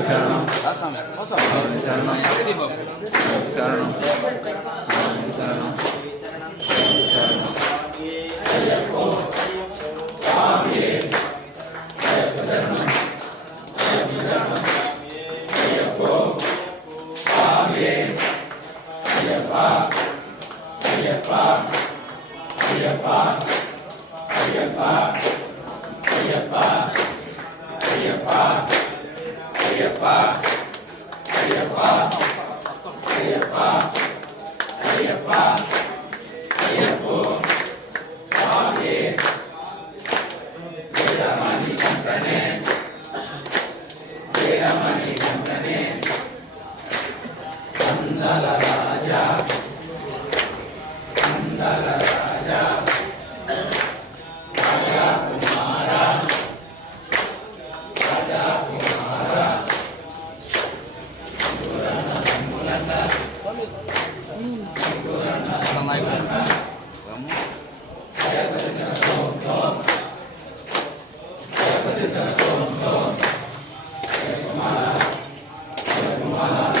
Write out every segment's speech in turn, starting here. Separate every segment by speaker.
Speaker 1: శరణం శరణం శరణం శరణం
Speaker 2: Yeah, money. Kumala.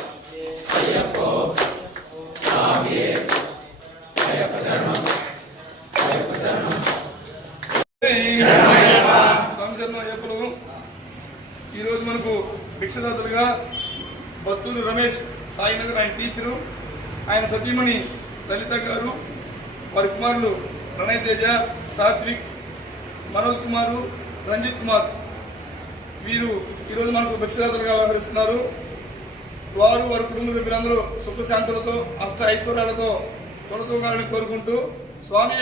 Speaker 2: భిక్షదాతలుగా బత్తూరు Ramesh Sainagar ఆయన టీచరు ఆయన సతీమణి లలిత గారు వారి కుమారులు ప్రణయ్ తేజ సాత్విక్ మనోజ్ కుమారు రంజిత్ కుమార్. వీరు ఈరోజు మనకు భిక్షదాతలుగా వ్యవహరిస్తున్నారు వారు వారి కుటుంబ సభ్యులందరూ సుఖశాంతులతో అష్ట ఐశ్వర్యాలతో కొనతూగాలని కోరుకుంటూ స్వామి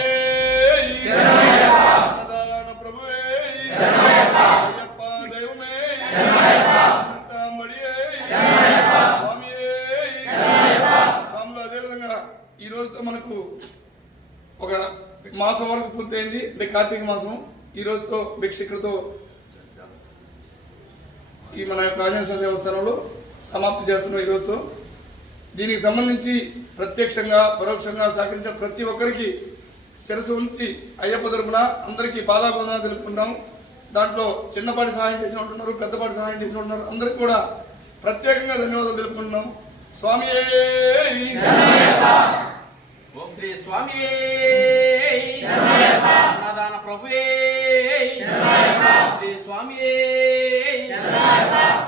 Speaker 2: అన్నదాన ప్రభువే అయ్యప్ప దైవమే అంటామడియే. స్వామియే. స్వాములు అదేవిధంగా ఈ రోజుతో మనకు ఒక మాసం వరకు పూర్తయింది. అంటే కార్తీక మాసం. ఈ రోజుతో ఈ మన యొక్క ఆంజనేయ దేవస్థానంలో సమాప్తి చేస్తున్నాం ఈ రోజుతో. దీనికి సంబంధించి ప్రత్యక్షంగా పరోక్షంగా సహకరించిన ప్రతి ఒక్కరికి శిరసు ఉంచి అయ్యప్ప తరపున అందరికీ పాదాబంధన తెలుపుకుంటాం దాంట్లో చిన్నపాటి సహాయం చేసిన ఉన్నారు పెద్దపాటి సహాయం చేసిన ఉన్నారు అందరికి కూడా ప్రత్యేకంగా ధన్యవాదాలు తెలుపుకుంటున్నాం. స్వామి
Speaker 3: ఓం శ్రీ స్వామి అన్నదాన ప్రభువే! శ్రీ స్వామి స్వామి